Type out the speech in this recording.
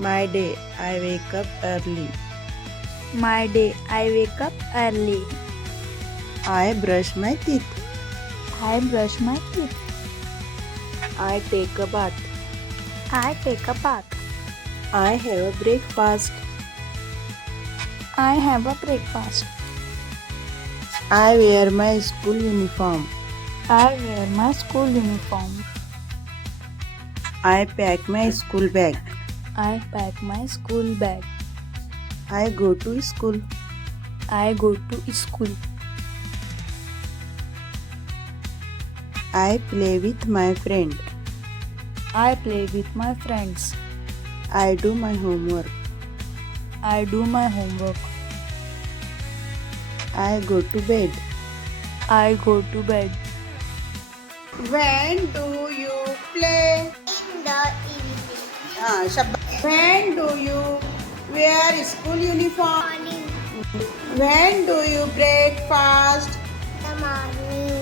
My day, I wake up early. My day, I wake up early. I brush my teeth. I brush my teeth. I take a bath. I take a bath. I have a breakfast. I have a breakfast. I wear my school uniform. I wear my school uniform. I pack my school bag. I pack my school bag. I go to school. I go to school. I play with my friend. I play with my friends. I do my homework. I do my homework. I go to bed. I go to bed. When do you play? In the evening. When do you wear school uniform? Morning. When do you break fast? The morning.